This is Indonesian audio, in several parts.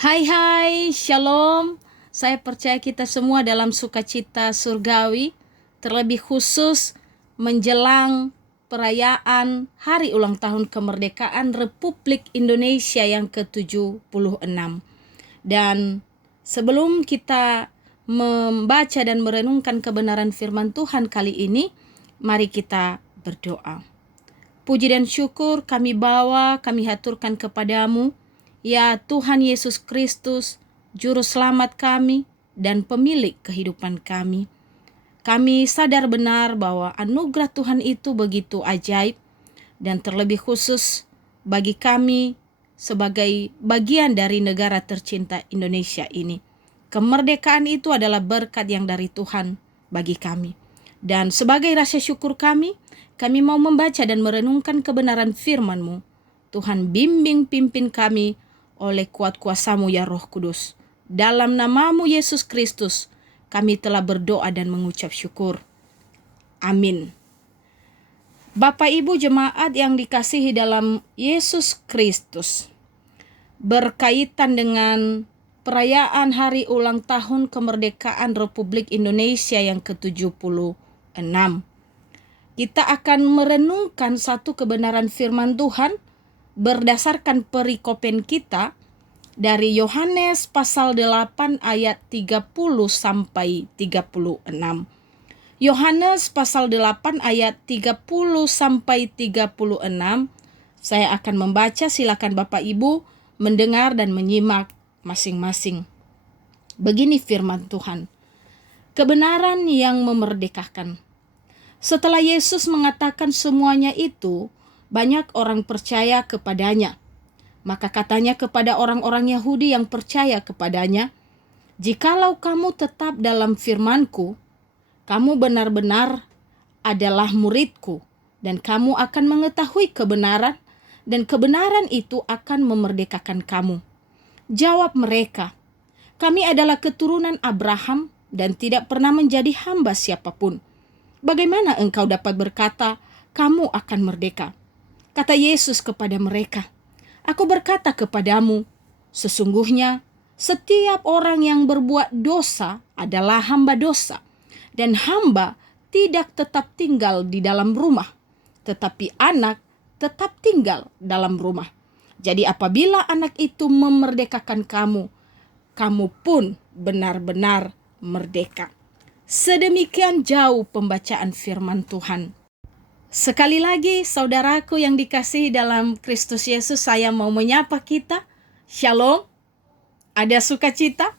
Hai hai, shalom. Saya percaya kita semua dalam sukacita surgawi, terlebih khusus menjelang perayaan Hari Ulang Tahun Kemerdekaan Republik Indonesia yang ke-76. Dan sebelum kita membaca dan merenungkan kebenaran firman Tuhan kali ini, mari kita berdoa. Puji dan syukur kami bawa, kami haturkan kepadamu, ya Tuhan Yesus Kristus, Juru Selamat kami dan pemilik kehidupan kami. Kami sadar benar bahwa anugerah Tuhan itu begitu ajaib dan terlebih khusus bagi kami sebagai bagian dari negara tercinta Indonesia ini. Kemerdekaan itu adalah berkat yang dari Tuhan bagi kami. Dan sebagai rasa syukur kami mau membaca dan merenungkan kebenaran firman-Mu. Tuhan bimbing pimpin kami oleh kuat kuasa-Mu ya Roh Kudus. Dalam nama-Mu Yesus Kristus, kami telah berdoa dan mengucap syukur. Amin. Bapak Ibu jemaat yang dikasihi dalam Yesus Kristus, berkaitan dengan perayaan Hari Ulang Tahun Kemerdekaan Republik Indonesia yang ke-76. Kita akan merenungkan satu kebenaran firman Tuhan berdasarkan perikopen kita dari Yohanes pasal 8 ayat 30 sampai 36. Yohanes pasal 8 ayat 30 sampai 36. Saya akan membaca, silakan Bapak Ibu mendengar dan menyimak masing-masing. Begini firman Tuhan. Kebenaran yang memerdekakan. Setelah Yesus mengatakan semuanya itu, banyak orang percaya kepadanya. Maka katanya kepada orang-orang Yahudi yang percaya kepadanya, "Jikalau kamu tetap dalam firman-Ku, kamu benar-benar adalah murid-Ku, dan kamu akan mengetahui kebenaran, dan kebenaran itu akan memerdekakan kamu." Jawab mereka, "Kami adalah keturunan Abraham dan tidak pernah menjadi hamba siapapun. Bagaimana engkau dapat berkata, kamu akan merdeka?" Kata Yesus kepada mereka, "Aku berkata kepadamu, sesungguhnya setiap orang yang berbuat dosa adalah hamba dosa, dan hamba tidak tetap tinggal di dalam rumah, tetapi anak tetap tinggal dalam rumah. Jadi apabila anak itu memerdekakan kamu, kamu pun benar-benar merdeka." Sedemikian jauh pembacaan firman Tuhan. Sekali lagi, saudaraku yang dikasihi dalam Kristus Yesus, saya mau menyapa kita. Shalom. Ada sukacita?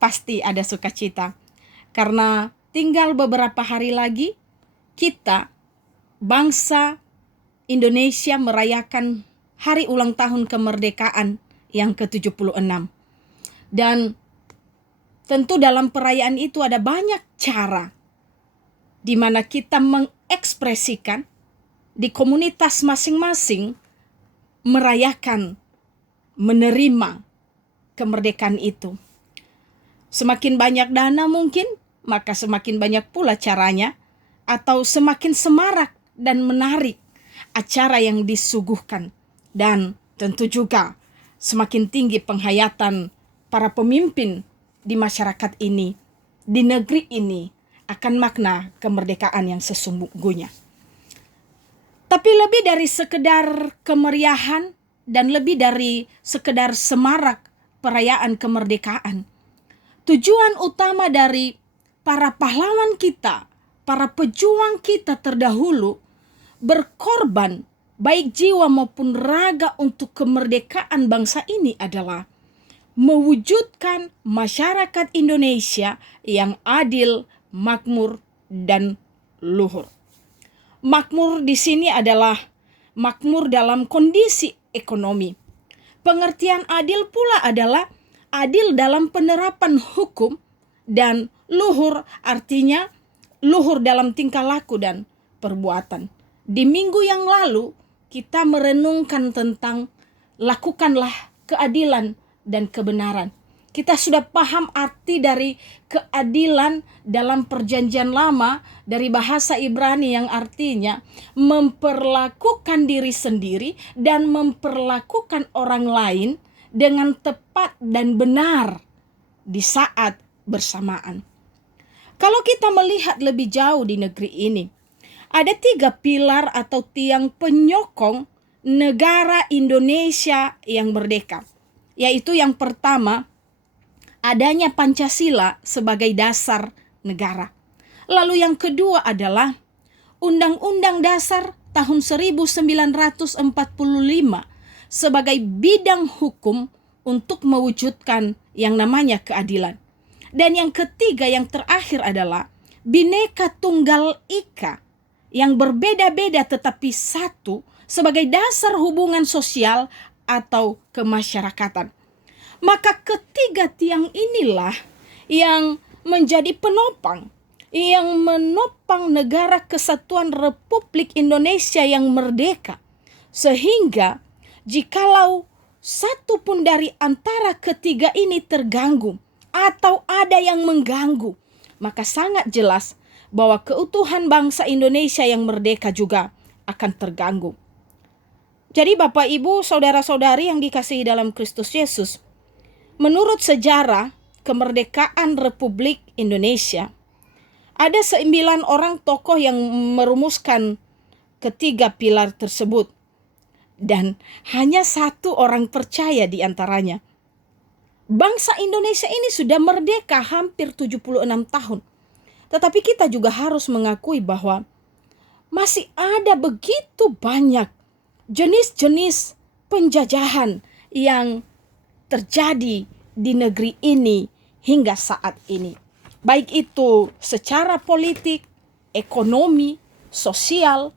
Pasti ada sukacita. Karena tinggal beberapa hari lagi, kita, bangsa Indonesia merayakan Hari Ulang Tahun Kemerdekaan yang ke-76. Dan tentu dalam perayaan itu ada banyak cara di mana kita mengekspresikan di komunitas masing-masing merayakan, menerima kemerdekaan itu. Semakin banyak dana mungkin, maka semakin banyak pula caranya, atau semakin semarak dan menarik acara yang disuguhkan. Dan tentu juga semakin tinggi penghayatan para pemimpin di masyarakat ini, di negeri ini, akan makna kemerdekaan yang sesungguhnya. Tapi lebih dari sekedar kemeriahan dan lebih dari sekedar semarak perayaan kemerdekaan, tujuan utama dari para pahlawan kita, para pejuang kita terdahulu, berkorban baik jiwa maupun raga untuk kemerdekaan bangsa ini adalah mewujudkan masyarakat Indonesia yang adil, makmur, dan luhur. Makmur di sini adalah makmur dalam kondisi ekonomi. Pengertian adil pula adalah adil dalam penerapan hukum, dan luhur artinya luhur dalam tingkah laku dan perbuatan. Di minggu yang lalu kita merenungkan tentang lakukanlah keadilan dan kebenaran. Kita sudah paham arti dari keadilan dalam perjanjian lama dari bahasa Ibrani yang artinya memperlakukan diri sendiri dan memperlakukan orang lain dengan tepat dan benar di saat bersamaan. Kalau kita melihat lebih jauh di negeri ini, ada 3 pilar atau tiang penyokong negara Indonesia yang merdeka. Yaitu yang pertama, adanya Pancasila sebagai dasar negara. Lalu yang kedua adalah Undang-Undang Dasar tahun 1945 sebagai bidang hukum untuk mewujudkan yang namanya keadilan. Dan yang ketiga, yang terakhir adalah Bhinneka Tunggal Ika yang berbeda-beda tetapi satu sebagai dasar hubungan sosial atau kemasyarakatan. Maka ketiga tiang inilah yang menjadi penopang, yang menopang negara kesatuan Republik Indonesia yang merdeka. Sehingga jikalau satu pun dari antara ketiga ini terganggu atau ada yang mengganggu, maka sangat jelas bahwa keutuhan bangsa Indonesia yang merdeka juga akan terganggu. Jadi Bapak, Ibu, saudara-saudari yang dikasihi dalam Kristus Yesus, menurut sejarah kemerdekaan Republik Indonesia, ada 9 orang tokoh yang merumuskan ketiga pilar tersebut. Dan hanya 1 orang percaya di antaranya. Bangsa Indonesia ini sudah merdeka hampir 76 tahun. Tetapi kita juga harus mengakui bahwa masih ada begitu banyak jenis-jenis penjajahan yang terjadi di negeri ini hingga saat ini. Baik itu secara politik, ekonomi, sosial,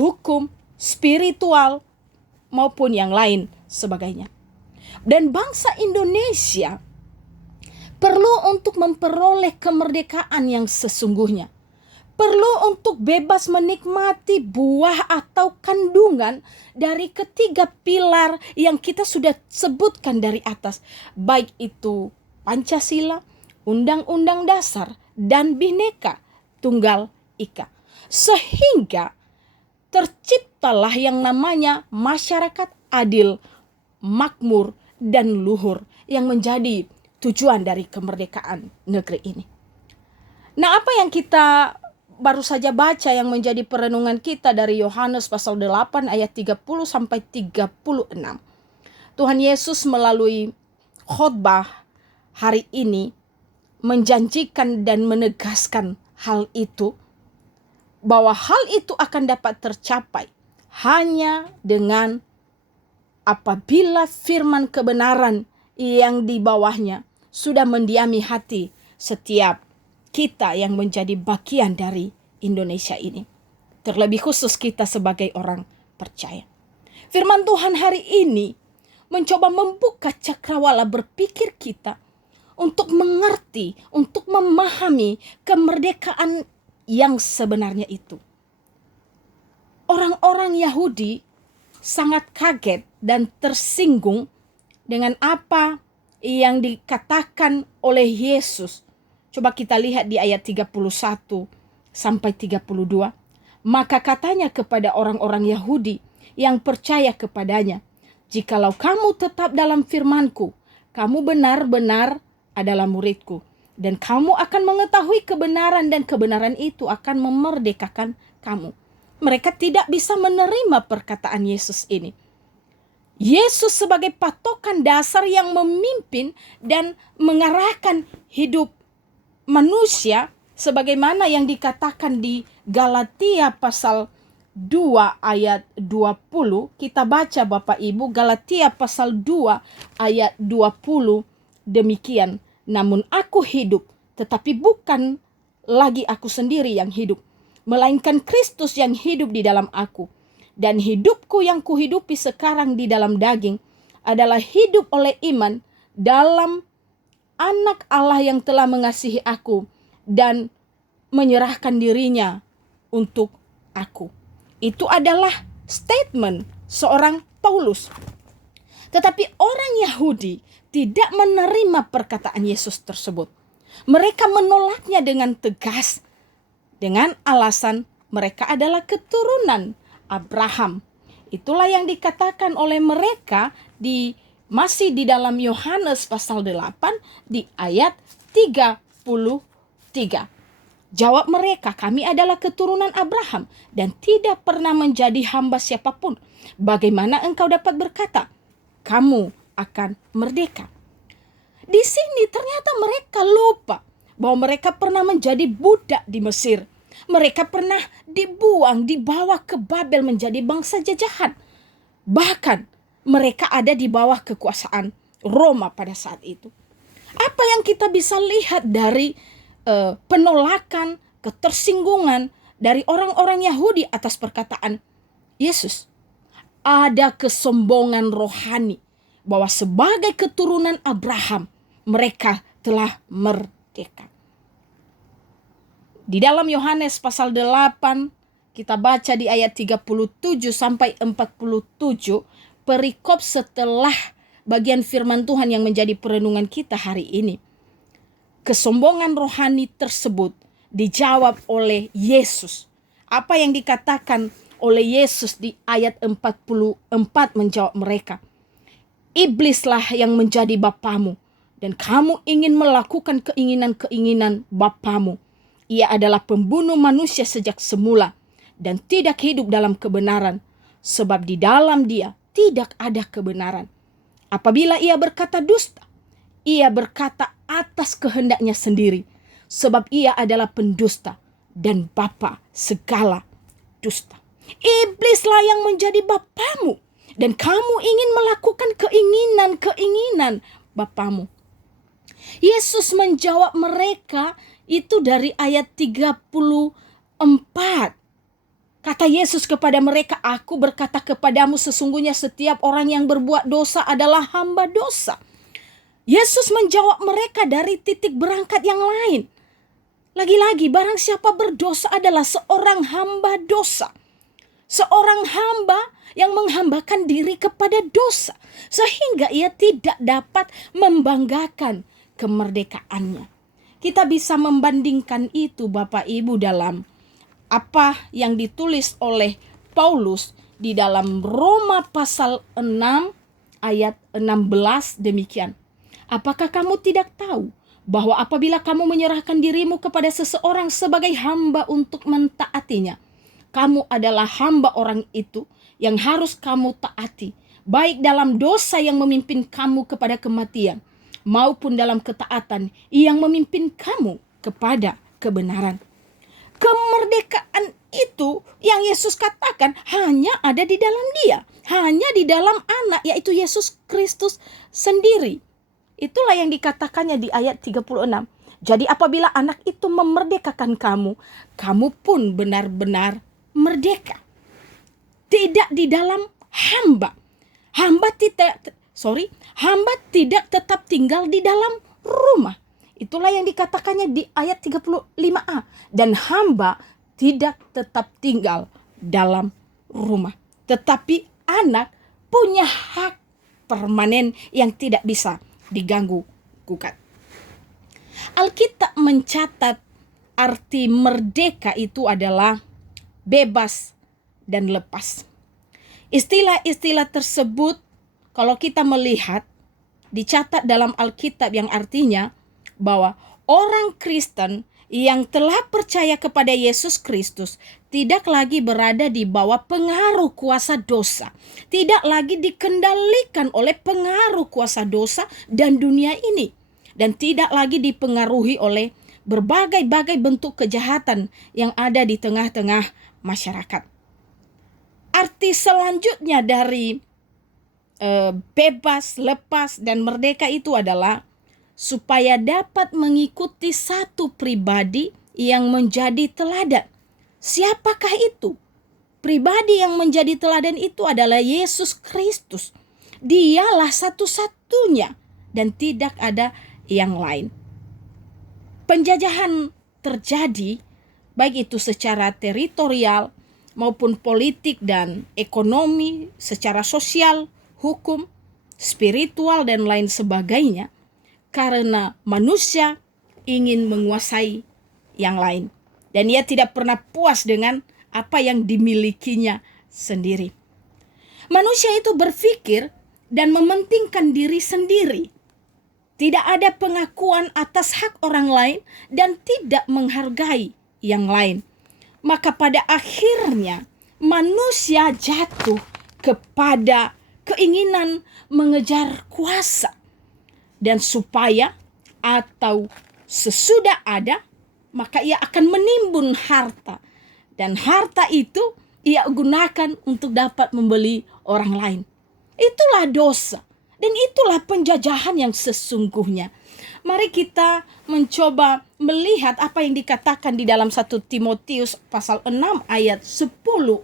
hukum, spiritual, maupun yang lain sebagainya. Dan bangsa Indonesia perlu untuk memperoleh kemerdekaan yang sesungguhnya. Perlu untuk bebas menikmati buah atau kandungan dari ketiga pilar yang kita sudah sebutkan dari atas. Baik itu Pancasila, Undang-Undang Dasar, dan Bhinneka Tunggal Ika. Sehingga terciptalah yang namanya masyarakat adil, makmur, dan luhur yang menjadi tujuan dari kemerdekaan negeri ini. Nah, apa yang kita baru saja baca yang menjadi perenungan kita dari Yohanes pasal 8 ayat 30 sampai 36. Tuhan Yesus melalui khotbah hari ini menjanjikan dan menegaskan hal itu, bahwa hal itu akan dapat tercapai hanya dengan apabila firman kebenaran yang di bawahnya sudah mendiami hati setiap kita yang menjadi bagian dari Indonesia ini. Terlebih khusus kita sebagai orang percaya. Firman Tuhan hari ini mencoba membuka cakrawala berpikir kita untuk mengerti, untuk memahami kemerdekaan yang sebenarnya itu. Orang-orang Yahudi sangat kaget dan tersinggung dengan apa yang dikatakan oleh Yesus. Coba kita lihat di ayat 31 sampai 32. Maka katanya kepada orang-orang Yahudi yang percaya kepadanya, "Jikalau kamu tetap dalam firman-Ku, kamu benar-benar adalah murid-Ku, dan kamu akan mengetahui kebenaran, dan kebenaran itu akan memerdekakan kamu." Mereka tidak bisa menerima perkataan Yesus ini. Yesus sebagai patokan dasar yang memimpin dan mengarahkan hidup manusia, sebagaimana yang dikatakan di Galatia pasal 2 ayat 20. Kita baca Bapak Ibu, Galatia pasal 2 ayat 20 demikian. "Namun aku hidup, tetapi bukan lagi aku sendiri yang hidup, melainkan Kristus yang hidup di dalam aku. Dan hidupku yang kuhidupi sekarang di dalam daging adalah hidup oleh iman dalam Anak Allah yang telah mengasihi aku dan menyerahkan dirinya untuk aku." Itu adalah statement seorang Paulus. Tetapi orang Yahudi tidak menerima perkataan Yesus tersebut. Mereka menolaknya dengan tegas, dengan alasan mereka adalah keturunan Abraham. Itulah yang dikatakan oleh mereka di Masih di dalam Yohanes pasal 8 di ayat 33. Jawab mereka, kami adalah keturunan Abraham dan tidak pernah menjadi hamba siapapun. Bagaimana engkau dapat berkata, kamu akan merdeka? Di sini ternyata mereka lupa bahwa mereka pernah menjadi budak di Mesir. Mereka pernah dibawa ke Babel menjadi bangsa jajahan. Bahkan mereka ada di bawah kekuasaan Roma pada saat itu. Apa yang kita bisa lihat dari penolakan, ketersinggungan dari orang-orang Yahudi atas perkataan Yesus? Ada kesombongan rohani bahwa sebagai keturunan Abraham mereka telah merdeka. Di dalam Yohanes pasal 8 kita baca di ayat 37 sampai 47, perikop setelah bagian firman Tuhan yang menjadi perenungan kita hari ini. Kesombongan rohani tersebut dijawab oleh Yesus. Apa yang dikatakan oleh Yesus di ayat 44 menjawab mereka. Iblislah yang menjadi bapamu dan kamu ingin melakukan keinginan-keinginan bapamu. Ia adalah pembunuh manusia sejak semula dan tidak hidup dalam kebenaran, sebab di dalam dia tidak ada kebenaran. Apabila ia berkata dusta, ia berkata atas kehendaknya sendiri, sebab ia adalah pendusta dan bapa segala dusta. Iblislah yang menjadi bapamu dan kamu ingin melakukan keinginan-keinginan bapamu. Yesus menjawab mereka itu dari ayat 34. Kata Yesus kepada mereka, aku berkata kepadamu sesungguhnya setiap orang yang berbuat dosa adalah hamba dosa. Yesus menjawab mereka dari titik berangkat yang lain. Lagi-lagi barang siapa berdosa adalah seorang hamba dosa. Seorang hamba yang menghambakan diri kepada dosa. Sehingga ia tidak dapat membanggakan kemerdekaannya. Kita bisa membandingkan itu Bapak Ibu dalam apa yang ditulis oleh Paulus di dalam Roma pasal 6 ayat 16 demikian. Apakah kamu tidak tahu bahwa apabila kamu menyerahkan dirimu kepada seseorang sebagai hamba untuk mentaatinya, kamu adalah hamba orang itu yang harus kamu taati, baik dalam dosa yang memimpin kamu kepada kematian, maupun dalam ketaatan yang memimpin kamu kepada kebenaran. Kemerdekaan itu yang Yesus katakan hanya ada di dalam dia, hanya di dalam anak, yaitu Yesus Kristus sendiri. Itulah yang dikatakannya di ayat 36. Jadi apabila anak itu memerdekakan kamu, kamu pun benar-benar merdeka. Tidak di dalam hamba. Hamba tidak tetap tinggal di dalam rumah. Itulah yang dikatakannya di ayat 35a. Dan hamba tidak tetap tinggal dalam rumah. Tetapi anak punya hak permanen yang tidak bisa diganggu gugat. Alkitab mencatat arti merdeka itu adalah bebas dan lepas. Istilah-istilah tersebut kalau kita melihat dicatat dalam Alkitab yang artinya bahwa orang Kristen yang telah percaya kepada Yesus Kristus tidak lagi berada di bawah pengaruh kuasa dosa, tidak lagi dikendalikan oleh pengaruh kuasa dosa dan dunia ini, dan tidak lagi dipengaruhi oleh berbagai-bagai bentuk kejahatan yang ada di tengah-tengah masyarakat. Arti selanjutnya dari bebas, lepas, dan merdeka itu adalah supaya dapat mengikuti satu pribadi yang menjadi teladan. Siapakah itu? Pribadi yang menjadi teladan itu adalah Yesus Kristus. Dialah satu-satunya dan tidak ada yang lain. Penjajahan terjadi baik itu secara teritorial maupun politik dan ekonomi, secara sosial, hukum, spiritual, dan lain sebagainya, karena manusia ingin menguasai yang lain. Dan ia tidak pernah puas dengan apa yang dimilikinya sendiri. Manusia itu berpikir dan mementingkan diri sendiri. Tidak ada pengakuan atas hak orang lain dan tidak menghargai yang lain. Maka pada akhirnya manusia jatuh kepada keinginan mengejar kuasa. Dan supaya atau sesudah ada, maka ia akan menimbun harta. Dan harta itu ia gunakan untuk dapat membeli orang lain. Itulah dosa. Dan itulah penjajahan yang sesungguhnya. Mari kita mencoba melihat apa yang dikatakan di dalam 1 Timotius pasal 6 ayat 10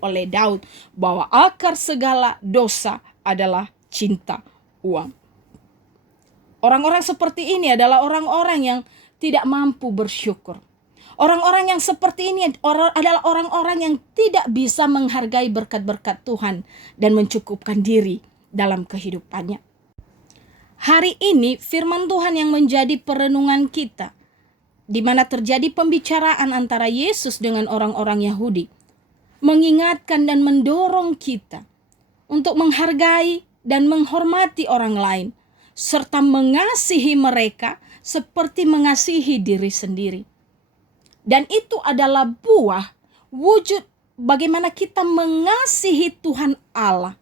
oleh Daud. Bahwa akar segala dosa adalah cinta uang. Orang-orang seperti ini adalah orang-orang yang tidak mampu bersyukur. Orang-orang yang seperti ini adalah orang-orang yang tidak bisa menghargai berkat-berkat Tuhan dan mencukupkan diri dalam kehidupannya. Hari ini firman Tuhan yang menjadi perenungan kita, di mana terjadi pembicaraan antara Yesus dengan orang-orang Yahudi, mengingatkan dan mendorong kita untuk menghargai dan menghormati orang lain, serta mengasihi mereka seperti mengasihi diri sendiri. Dan itu adalah buah wujud bagaimana kita mengasihi Tuhan Allah.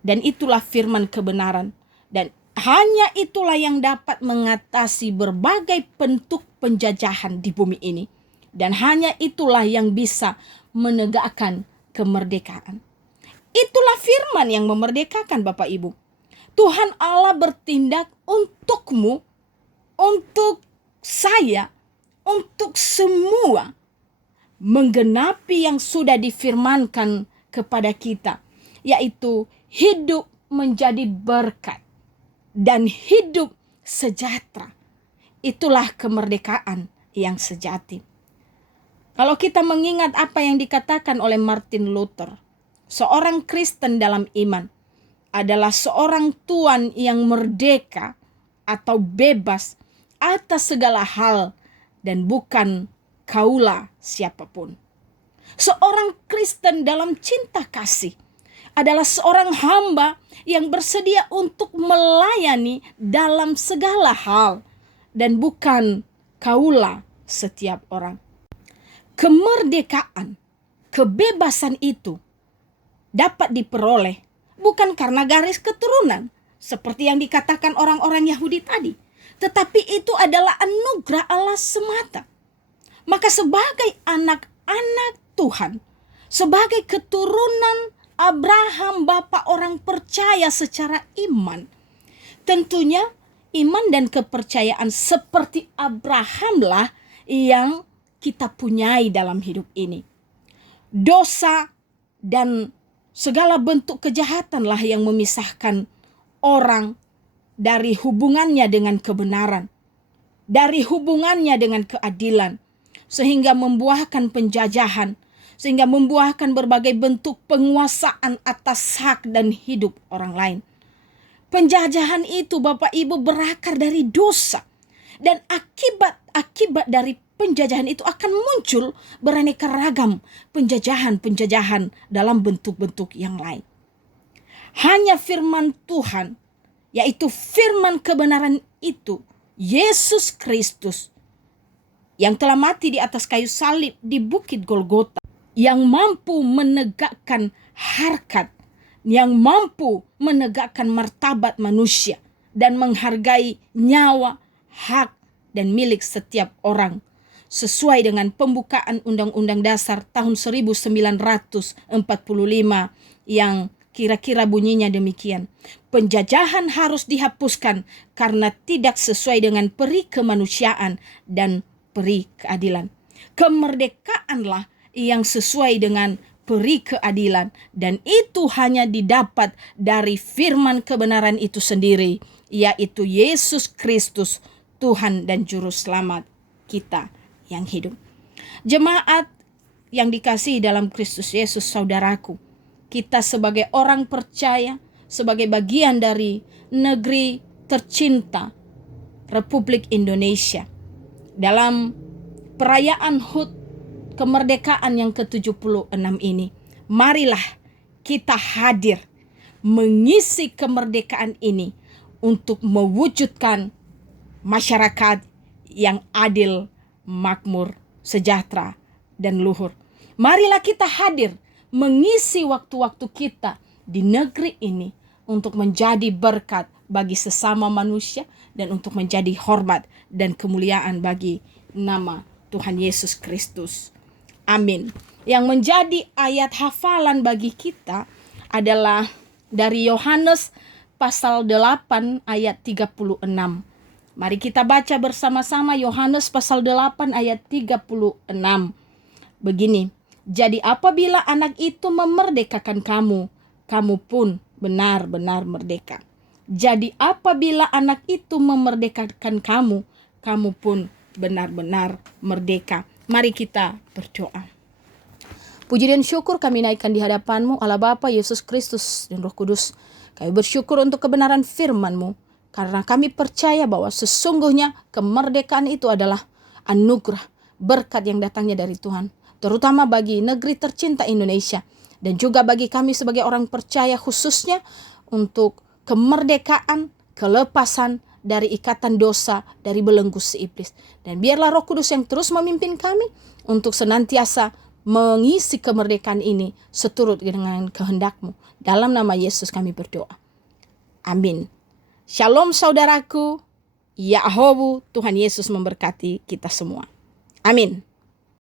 Dan itulah firman kebenaran. Dan hanya itulah yang dapat mengatasi berbagai bentuk penjajahan di bumi ini. Dan hanya itulah yang bisa menegakkan kemerdekaan. Itulah firman yang memerdekakan Bapak Ibu. Tuhan Allah bertindak untukmu, untuk saya, untuk semua, menggenapi yang sudah difirmankan kepada kita, yaitu hidup menjadi berkat dan hidup sejahtera. Itulah kemerdekaan yang sejati. Kalau kita mengingat apa yang dikatakan oleh Martin Luther, seorang Kristen dalam iman adalah seorang tuan yang merdeka atau bebas atas segala hal dan bukan kaula siapapun. Seorang Kristen dalam cinta kasih adalah seorang hamba yang bersedia untuk melayani dalam segala hal dan bukan kaula setiap orang. Kemerdekaan, kebebasan itu dapat diperoleh bukan karena garis keturunan seperti yang dikatakan orang-orang Yahudi tadi, tetapi itu adalah anugerah Allah semata. Maka sebagai anak-anak Tuhan, sebagai keturunan Abraham, bapa orang percaya secara iman, tentunya iman dan kepercayaan seperti Abrahamlah yang kita punyai dalam hidup ini. Dosa dan segala bentuk kejahatanlah yang memisahkan orang dari hubungannya dengan kebenaran, dari hubungannya dengan keadilan, sehingga membuahkan penjajahan, sehingga membuahkan berbagai bentuk penguasaan atas hak dan hidup orang lain. Penjajahan itu Bapak Ibu berakar dari dosa, dan akibat dari penjajahan itu akan muncul beraneka ragam penjajahan dalam bentuk-bentuk yang lain. Hanya firman Tuhan, yaitu firman kebenaran itu, Yesus Kristus, yang telah mati di atas kayu salib di Bukit Golgota, yang mampu menegakkan harkat, yang mampu menegakkan martabat manusia dan menghargai nyawa, hak, dan milik setiap orang sesuai dengan pembukaan Undang-Undang Dasar tahun 1945 yang kira-kira bunyinya demikian. Penjajahan harus dihapuskan karena tidak sesuai dengan peri kemanusiaan dan peri keadilan. Kemerdekaanlah yang sesuai dengan peri keadilan, dan itu hanya didapat dari firman kebenaran itu sendiri, yaitu Yesus Kristus, Tuhan dan Juru Selamat kita yang hidup. Jemaat yang dikasihi dalam Kristus Yesus, saudaraku, kita sebagai orang percaya, sebagai bagian dari negeri tercinta Republik Indonesia, dalam perayaan HUT kemerdekaan yang ke-76 ini, marilah kita hadir mengisi kemerdekaan ini untuk mewujudkan masyarakat yang adil, makmur, sejahtera, dan luhur. Marilah kita hadir mengisi waktu-waktu kita di negeri ini untuk menjadi berkat bagi sesama manusia dan untuk menjadi hormat dan kemuliaan bagi nama Tuhan Yesus Kristus. Amin. Yang menjadi ayat hafalan bagi kita adalah dari Yohanes pasal 8 ayat 36. Mari kita baca bersama-sama Yohanes pasal 8 ayat 36. Begini, jadi apabila anak itu memerdekakan kamu, kamu pun benar-benar merdeka. Jadi apabila anak itu memerdekakan kamu, kamu pun benar-benar merdeka. Mari kita berdoa. Puji dan syukur kami naikkan di hadapan-Mu, Allah Bapa, Yesus Kristus, dan Roh Kudus. Kami bersyukur untuk kebenaran firman-Mu, karena kami percaya bahwa sesungguhnya kemerdekaan itu adalah anugerah, berkat yang datangnya dari Tuhan. Terutama bagi negeri tercinta Indonesia. Dan juga bagi kami sebagai orang percaya, khususnya untuk kemerdekaan, kelepasan dari ikatan dosa, dari belenggu si iblis. Dan biarlah Roh Kudus yang terus memimpin kami untuk senantiasa mengisi kemerdekaan ini seturut dengan kehendak-Mu. Dalam nama Yesus kami berdoa. Amin. Shalom saudaraku. Yahowu, Tuhan Yesus memberkati kita semua. Amin.